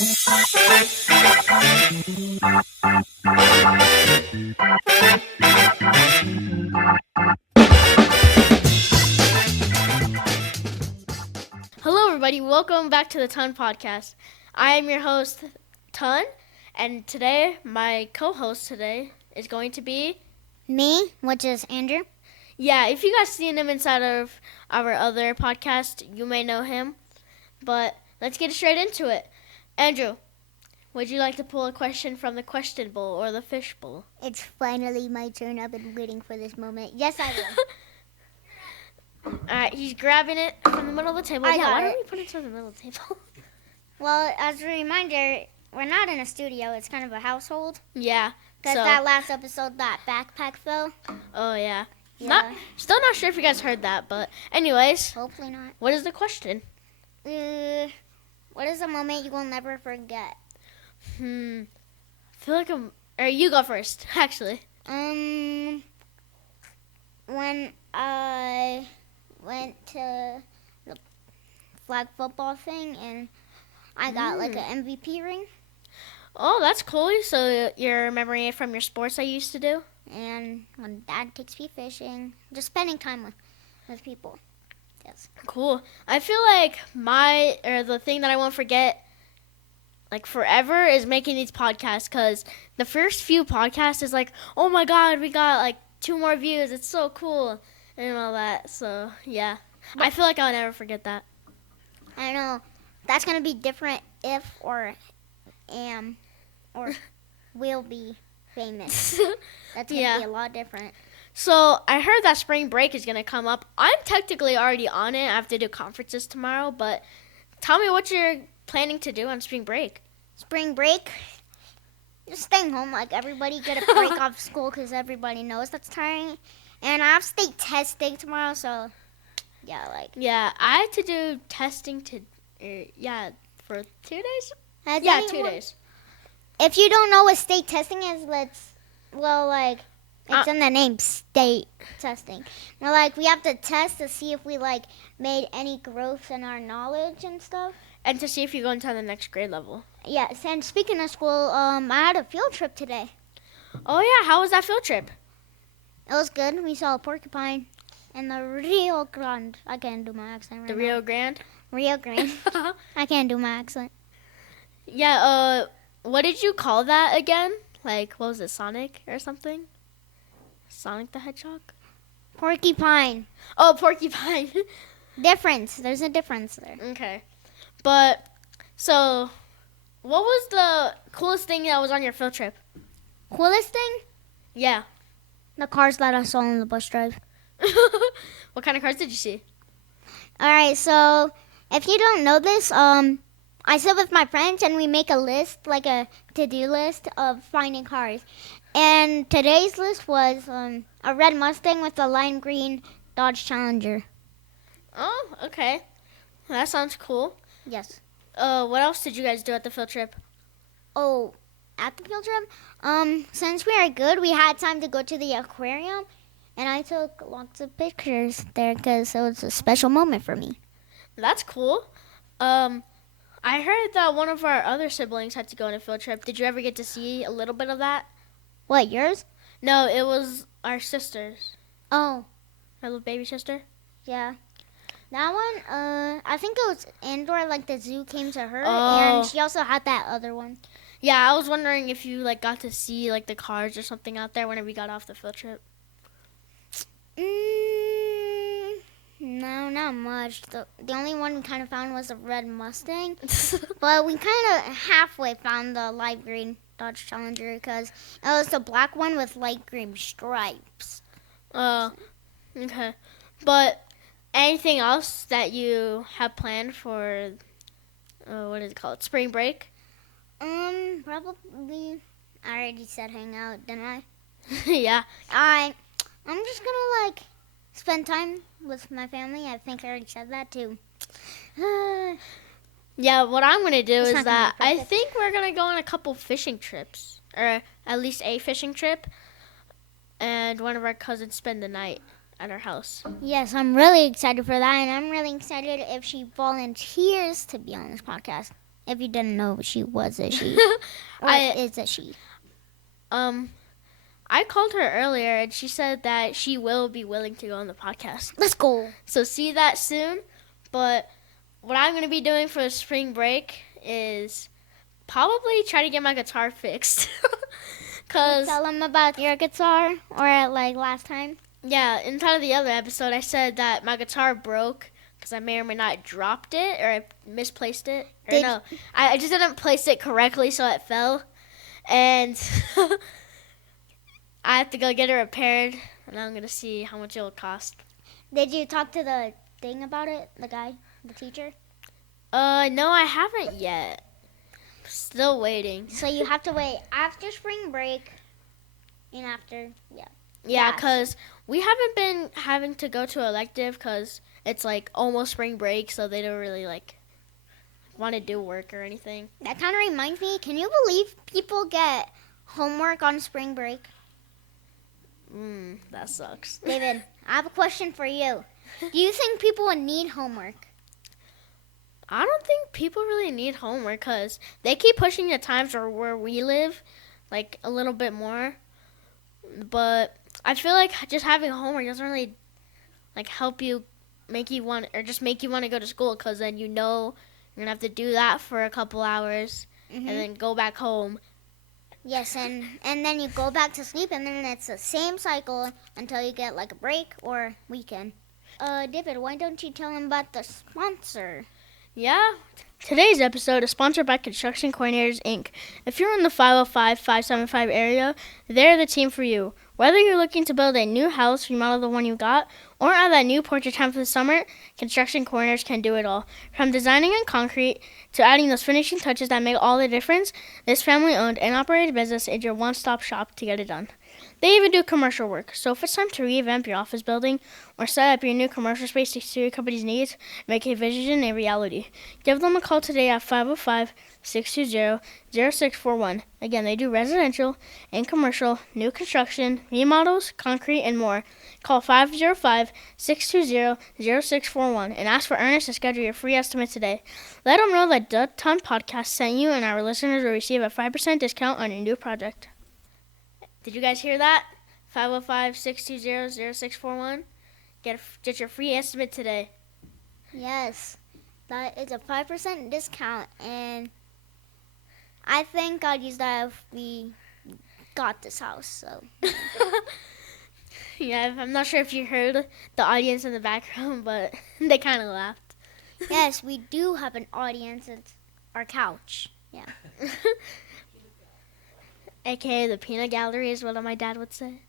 Hello, everybody. Welcome back to the Ton Podcast. I am your host, Ton, and today, my co-host today is going to be... Me, which is Andrew. Yeah, if you guys seen him inside of our other podcast, you may know him. But let's get straight into it. Andrew, would you like to pull a question from the question bowl or the fish bowl? It's finally my turn. I've been waiting for this moment. Yes, I will. Alright, he's grabbing it from the middle of the table. I got why it. don't we put it to the middle of the table? Well, as a reminder, we're not in a studio. It's kind of a household. Yeah. Because that last episode, that backpack fell. Oh, yeah. Yeah. Still not sure if you guys heard that, but anyways. Hopefully not. What is the question? What is a moment you will never forget? I feel like you go first, actually. When I went to the flag football thing and I got like an MVP ring. Oh, that's cool. So you're remembering it from your sports I used to do? And when Dad takes me fishing, just spending time with people. Yes. Cool. I feel like the thing that I won't forget, like forever, is making these podcasts. Because the first few podcasts is like, oh my God, we got like 2 more views. It's so cool. And all that. So, yeah. I feel like I'll never forget that. I know. That's going to be different if or am or will be famous. That's going to be a lot different. So I heard that spring break is going to come up. I'm technically already on it. I have to do conferences tomorrow. But tell me what you're planning to do on spring break. Spring break? Just staying home like everybody. Get a break off school because everybody knows that's tiring. And I have state testing tomorrow, so yeah, like. Yeah, I had to do testing for 2 days? Has 2 days. If you don't know what state testing is, it's in the name, state testing. We have to test to see if we, made any growth in our knowledge and stuff. And to see if you go into the next grade level. Yes, and speaking of school, I had a field trip today. Oh, yeah, how was that field trip? It was good. We saw a porcupine in the Rio Grande. I can't do my accent right now. The Rio Grande? Rio Grande. I can't do my accent. Yeah, what did you call that again? Like, what was it, Sonic or something? Sonic the Hedgehog? Porcupine. Oh, porcupine. Difference. There's a difference there. Okay. But, so, what was the coolest thing that was on your field trip? Coolest thing? Yeah. The cars that I saw on the bus drive. What kind of cars did you see? All right, so if you don't know this, I sit with my friends and we make a list, like a to-do list of finding cars. And today's list was a red Mustang with a lime green Dodge Challenger. Oh, okay. That sounds cool. Yes. What else did you guys do at the field trip? Oh, at the field trip? Since we are good, we had time to go to the aquarium. And I took lots of pictures there because it was a special moment for me. That's cool. I heard that one of our other siblings had to go on a field trip. Did you ever get to see a little bit of that? What, yours? No, it was our sister's. Oh. My little baby sister? Yeah. That one, I think it was indoor, like the zoo came to her. Oh. And she also had that other one. Yeah, I was wondering if you got to see the cars or something out there whenever we got off the field trip. No, not much. The only one we kind of found was a red Mustang. But we kind of halfway found the light green Dodge Challenger because it was the black one with light green stripes. Oh, okay. But anything else that you have planned for, what is it called, spring break? Probably, I already said hang out, didn't I? Yeah. I'm just gonna spend time with my family. I think I already said that too. Yeah, what I'm gonna do It's is not gonna that be I perfect. think we're gonna go on a couple fishing trips, or at least a fishing trip, and one of our cousins spend the night at our house. Yes, I'm really excited for that, and I'm really excited if she volunteers to be on this podcast. If you didn't know, she was a she. Or is a she. I called her earlier and she said that she will be willing to go on the podcast. Let's go. So see that soon. But what I'm going to be doing for the spring break is probably try to get my guitar fixed. Tell them about your guitar or like last time. Yeah, inside of the other episode, I said that my guitar broke because I may or may not dropped it or I misplaced it. Or I just didn't place it correctly, so it fell. And I have to go get it repaired, and I'm going to see how much it will cost. Did you talk to the thing about it, the guy, the teacher? No, I haven't yet. Still waiting. So you have to wait after spring break and after, yeah. Yeah, because we haven't been having to go to elective because it's like almost spring break, so they don't really like want to do work or anything. That kind of reminds me, can you believe people get homework on spring break? That sucks. David, I have a question for you. Do you think people would need homework? I don't think people really need homework because they keep pushing the times where we live like a little bit more. But I feel like just having homework doesn't really like help you make you want to go to school because then you know you're going to have to do that for a couple hours and then go back home. Yes, and then you go back to sleep and then it's the same cycle until you get like a break or weekend. David, why don't you tell them about the sponsor? Yeah. Today's episode is sponsored by Construction Coordinators, Inc. If you're in the 505-575 area, they're the team for you. Whether you're looking to build a new house, remodel the one you got, or add that new porch or time for the summer, Construction Coordinators can do it all. From designing in concrete to adding those finishing touches that make all the difference, this family-owned and operated business is your one-stop shop to get it done. They even do commercial work, so if it's time to revamp your office building or set up your new commercial space to suit your company's needs, make a vision a reality. Give them a call today at 505-620-0641. Again, they do residential and commercial, new construction, remodels, concrete, and more. Call 505-620-0641 and ask for Ernest to schedule your free estimate today. Let them know that The Ton Podcast sent you, and our listeners will receive a 5% discount on your new project. Did you guys hear that? 505-620-0641. Get your free estimate today. Yes, that is a 5% discount, and I think I'd use that if we got this house. So. Yeah, I'm not sure if you heard the audience in the background, but they kind of laughed. Yes, we do have an audience. It's our couch. Yeah. AKA the peanut gallery is what my dad would say.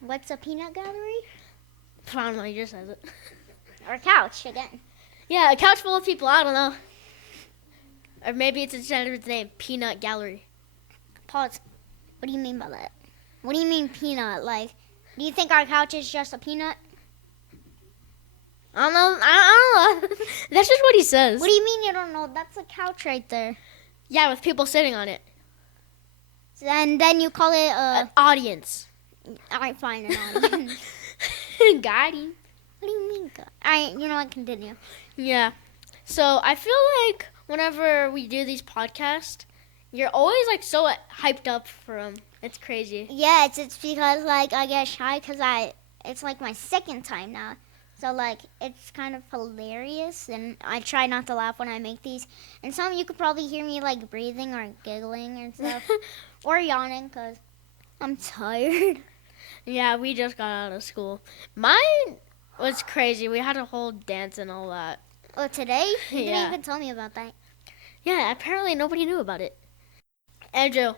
What's a peanut gallery? I don't know, he just says it. Our couch, again. Yeah, a couch full of people, I don't know. Or maybe it's instead of its name, Peanut Gallery. Pause. What do you mean by that? What do you mean peanut? Like, do you think our couch is just a peanut? I don't know. That's just what he says. What do you mean you don't know? That's a couch right there. Yeah, with people sitting on it. And then you call it an audience. All right, fine, an audience. Got him. What do you mean? All right, you know what? Continue. Yeah. So I feel like whenever we do these podcasts, you're always like so hyped up for them. It's crazy. Yeah, it's because like I get shy because it's like my second time now. So like it's kind of hilarious, and I try not to laugh when I make these. And some you could probably hear me like breathing or giggling and stuff, or yawning because I'm tired. Yeah, we just got out of school. Mine was crazy. We had a whole dance and all that. Oh, today? You Yeah. didn't even tell me about that. Yeah, apparently nobody knew about it. Andrew,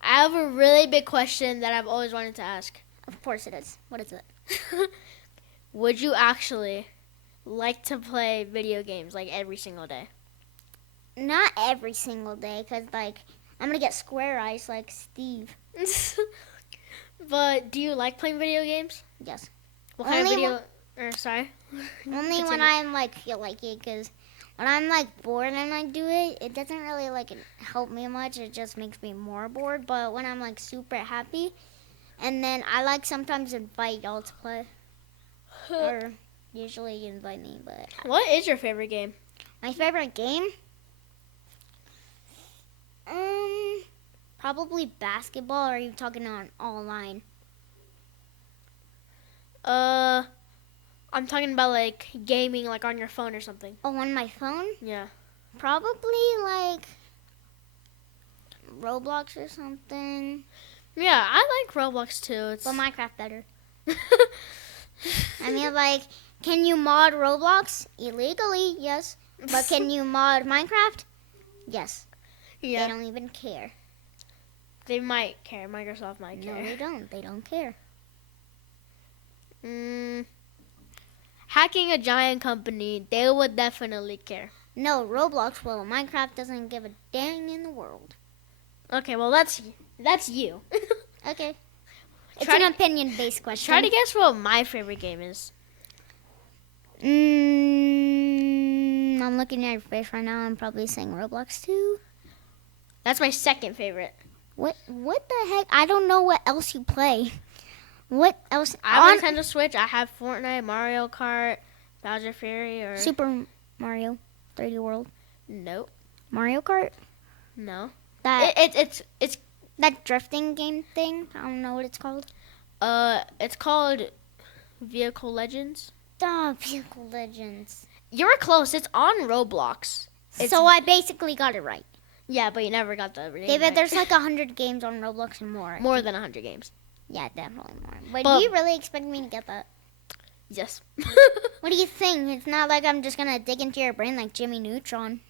I have a really big question that I've always wanted to ask. Of course it is. What is it? Would you actually like to play video games like every single day? Not every single day, because like I'm gonna get square eyes like Steve. But do you like playing video games? Yes. What kind of video? Sorry. Only when I'm like feel like it, because when I'm like bored and I do it, it doesn't really like help me much. It just makes me more bored. But when I'm like super happy, and then I like sometimes invite y'all to play, or usually you invite me. But what is your favorite game? my favorite game? Probably basketball, or are you talking on online? I'm talking about like gaming, like on your phone or something. Oh, on my phone? Yeah. Probably like Roblox or something. Yeah, I like Roblox too. It's But Minecraft better. I mean, like, can you mod Roblox? Illegally, yes. But can you mod Minecraft? Yes. yeah. They don't even care. They might care. Microsoft might care. No, they don't. They don't care. Hacking a giant company, they would definitely care. No, Roblox will. Minecraft doesn't give a dang in the world. Okay, well that's you. Okay. It's Try an to- opinion-based question. Try to guess what my favorite game is. I'm looking at your face right now. I'm probably saying Roblox too. That's my second favorite. What the heck? I don't know what else you play. What else? I have a Nintendo Switch. I have Fortnite, Mario Kart, Bowser Fury, or Super Mario 3D World. nope, Mario Kart? no. That It's that drifting game thing? I don't know what it's called. it's called Vehicle Legends. Oh, Vehicle Legends. You were close. It's on Roblox. So I basically got it right. Yeah, but you never got the name David, right. there's like 100 games on Roblox and more. More than 100 games. Yeah, definitely more. But But- do you really expect me to get that? Yes. What do you think? It's not like I'm just gonna dig into your brain like Jimmy Neutron.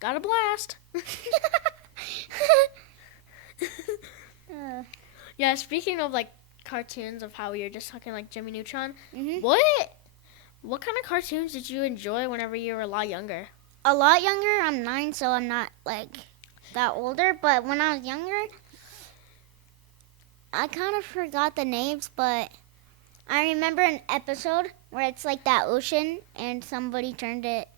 Got a blast. Yeah, speaking of like cartoons of how we were just talking like Jimmy Neutron, Mhm. what kind of cartoons did you enjoy whenever you were a lot younger? A lot younger. I'm 9, so I'm not like that older. But when I was younger, I kind of forgot the names, but I remember an episode where it's like that ocean and somebody turned it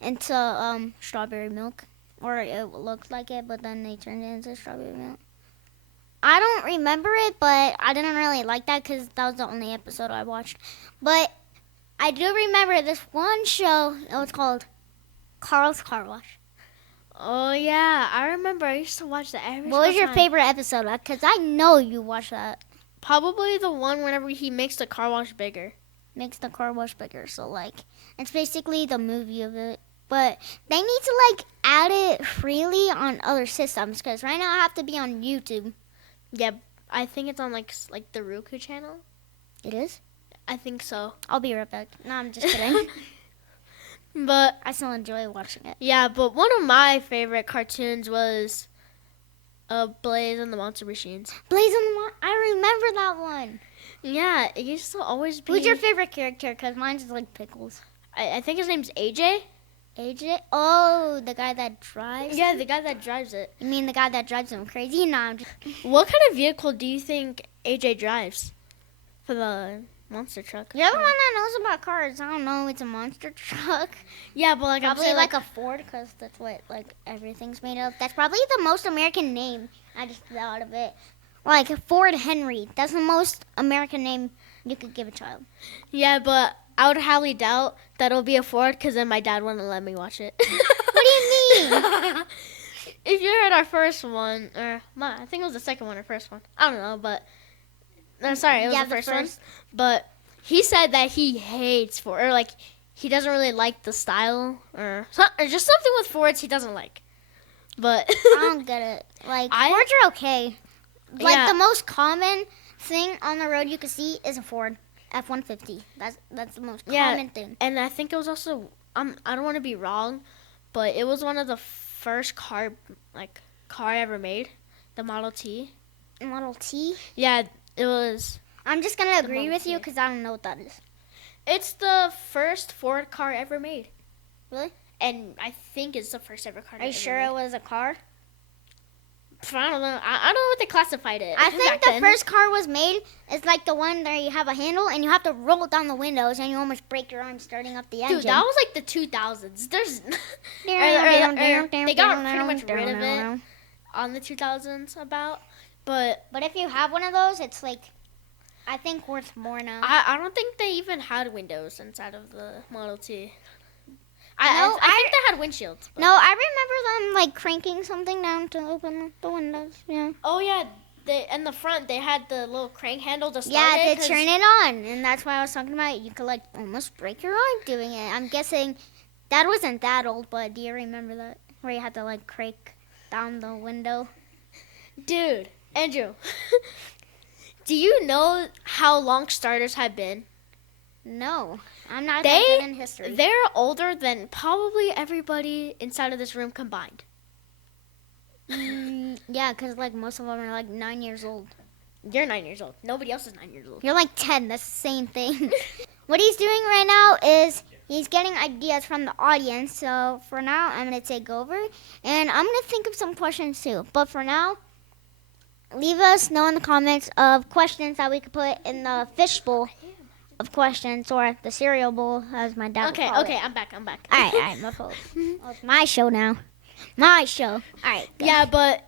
into strawberry milk. Or it looked like it, but then they turned it into strawberry milk. I don't remember it, but I didn't really like that because that was the only episode I watched. But I do remember this one show. It was called Carl's Car Wash. Oh yeah, I remember. I used to watch that every What was single your time. favorite episode? Because I know you watched that. Probably the one whenever he makes the car wash bigger. Makes the car wash bigger. So, like, it's basically the movie of it. But they need to, like, add it freely on other systems. Because right now I have to be on YouTube. Yeah, I think it's on like the Roku channel. It is? I think so. I'll be right back. No, I'm just kidding. But I still enjoy watching it. yeah, but one of my favorite cartoons was Blaze and the Monster Machines. Blaze and the I remember that one. Yeah, it used to always be. Who's your favorite character? Because mine's like Pickles. I think his name's AJ. AJ? Oh, the guy that drives? Yeah, the guy that drives it. You mean the guy that drives him crazy? No, I'm just... What kind of vehicle do you think AJ drives for the monster truck? You're the one that knows about cars. I don't know. It's a monster truck. Yeah, but like I'm Probably saying, like a Ford, because that's what like everything's made of. That's probably the most American name. I just thought of it. Like Ford Henry. That's the most American name you could give a child. yeah, but I would highly doubt that it'll be a Ford because then my dad wouldn't let me watch it. What do you mean? If you heard our first one, or I think it was the second one or first one. I don't know, but no, sorry, it was Yeah, the the first one. first. But he said that he hates Ford, or like he doesn't really like the style, or just something with Fords he doesn't like. But I don't get it. Like Fords are okay. Like Yeah. the most common thing on the road you can see is a Ford F-150. That's the most Yeah. common thing. And I think it was also I don't want to be wrong, but it was one of the first car ever made, the Model T. Model T. Yeah, it was. I'm just gonna The agree Model with you T. because I don't know what that is. It's the first Ford car ever made. Really? And I think it's the first ever car. Are you sure it was a car? I don't know. I don't know what they classified it. I think back the then. first car was made is like the one where you have a handle and you have to roll down the windows and you almost break your arm starting up the engine. Dude, that was like the 2000s. There's they got pretty much rid of it on the 2000s about, but But if you have one of those, it's like, I think worth more now. I don't think they even had windows inside of the Model T. I think they had windshields. But. No, I remember them like cranking something down to open the windows. Yeah. Oh yeah, in the front they had the little crank handle to start Yeah, to turn it on, and that's why I was talking about. You could like almost break your arm doing it. I'm guessing Dad wasn't that old, but do you remember that where you had to like crank down the window? Dude, Andrew, do you know how long starters have been? No, I'm not that good in history. They're older than probably everybody inside of this room combined. Yeah, because like most of them are like 9 years old. You're 9 years old. Nobody else is 9 years old. You're like 10. That's the same thing. What he's doing right now is he's getting ideas from the audience. So for now, I'm going to take over. And I'm going to think of some questions too. But for now, leave us know in the comments of questions that we could put in the fishbowl of questions, or the cereal bowl, as my dad would call Okay, it. I'm back. All right, my fault. Well, it's my show now. My show. All right. Go. Yeah, but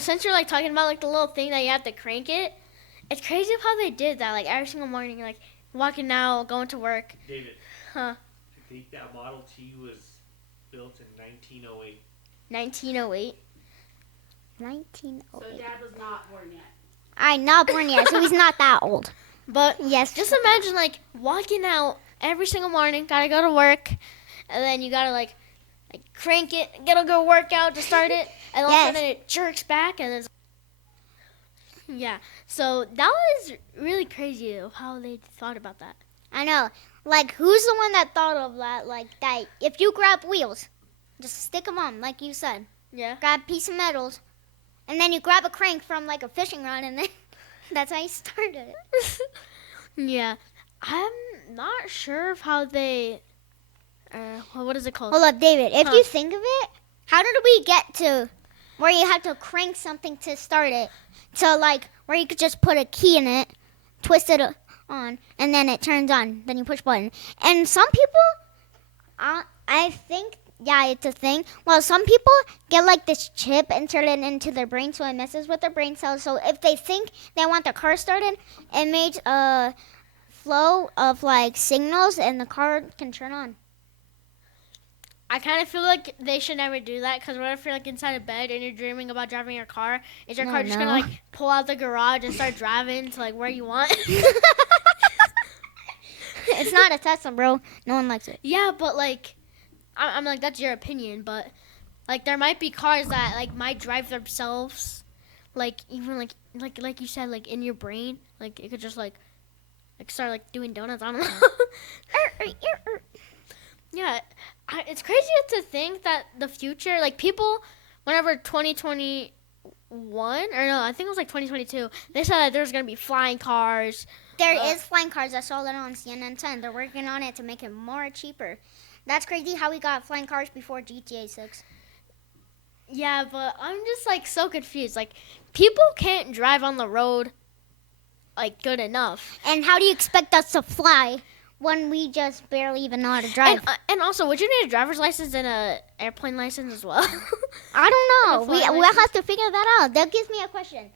since you're like talking about like the little thing that you have to crank it, it's crazy how they did that. Like every single morning, like walking out, going to work. David. Huh? I think that Model T was built in 1908. 1908. 1908. So Dad was not born yet. I'm not born yet, so he's not that old. But Yes. just imagine like walking out every single morning, gotta go to work, and then you gotta like crank it, gotta go work out to start it, and all of a sudden it jerks back, and it's yeah. So that was really crazy of how they thought about that. I know. Like, who's the one that thought of that? Like, that if you grab wheels, just stick them on, like you said. Yeah. Grab a piece of metals, and then you grab a crank from, like, a fishing rod, and then that's how you started it. Yeah. I'm not sure of how they. What is it called? Hold up, David. If Huh. you think of it, how did we get to where you have to crank something to start it? To, like, where you could just put a key in it, twist it on, and then it turns on. Then you push button. And some people, I think, yeah, it's a thing. Well, some people get like this chip inserted into their brain, so it messes with their brain cells. So if they think they want their car started, it makes a flow of like signals, and the car can turn on. I kind of feel like they should never do that, because what if you're like inside a bed and you're dreaming about driving your car? Is your car just gonna like pull out the garage and start driving to like where you want? It's not a Tesla, bro. No one likes it. Yeah, but like, I'm like, that's your opinion, but like there might be cars that like might drive themselves, like even like you said, like in your brain, like it could just like start like doing donuts. I don't know. Yeah, it's crazy to think that the future, like people, whenever 2021 or no, I think it was like 2022, they said that there's gonna be flying cars. There is flying cars. I saw that on CNN 10. They're working on it to make it more cheaper. That's crazy how we got flying cars before GTA 6. Yeah, but I'm just like so confused. Like people can't drive on the road like good enough. And how do you expect us to fly when we just barely even know how to drive? And also, would you need a driver's license and a airplane license as well? I don't know. A flying We'll license? have to figure that out. That gives me a question.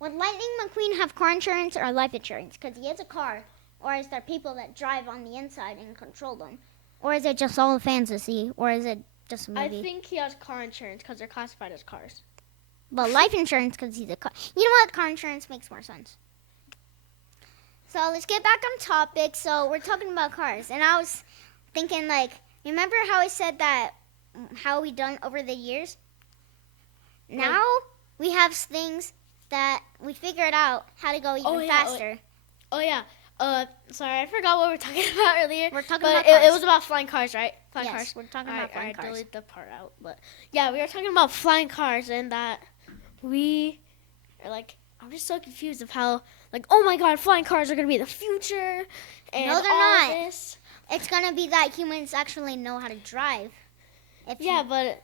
Would Lightning McQueen have car insurance or life insurance? Because he has a car. Or is there people that drive on the inside and control them? Or is it just all a fantasy? Or is it just a I movie? think he has car insurance because they're classified as cars. But life insurance because he's a car. You know what? Car insurance makes more sense. So let's get back on topic. So we're talking about cars. And I was thinking, like, remember how I said that, how we done over the years? Now we have things that we figured out how to go even faster. Oh yeah. Sorry, I forgot what we were talking about earlier. We're talking but about cars. it was about flying cars, right? Flying Yes, cars. we're talking about flying cars. Delete the part out. But yeah, we were talking about flying cars, and that we are like, I'm just so confused of how, like, oh my god, flying cars are gonna be the future. And No, they're all not. This. It's going to be that humans actually know how to drive. Yeah, but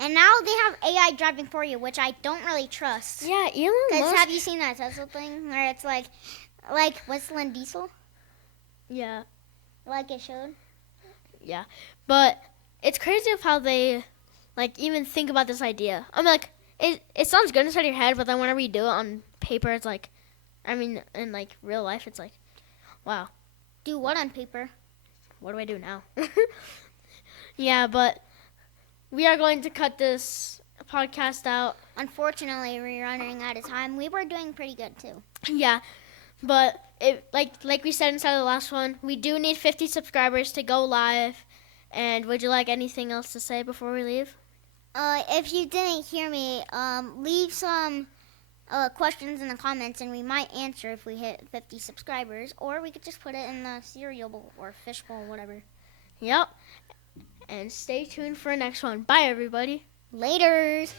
And now they have AI driving for you, which I don't really trust. yeah, Elon Because Musk. have you seen that Tesla thing where it's like what's Lin Diesel? Yeah, Like it showed? yeah, but it's crazy of how they, like, even think about this idea. I'm like, it sounds good inside your head, but then whenever you do it on paper, it's like, I mean, in like real life, it's like, wow. Do what on paper? what do I do now? Yeah, but we are going to cut this podcast out. Unfortunately, we're running out of time. We were doing pretty good too. Yeah, but like we said inside of the last one, we do need 50 subscribers to go live. And would you like anything else to say before we leave? If you didn't hear me, leave some questions in the comments, and we might answer if we hit 50 subscribers, or we could just put it in the cereal bowl or fish bowl, whatever. Yep. And stay tuned for the next one. Bye, everybody. Laters.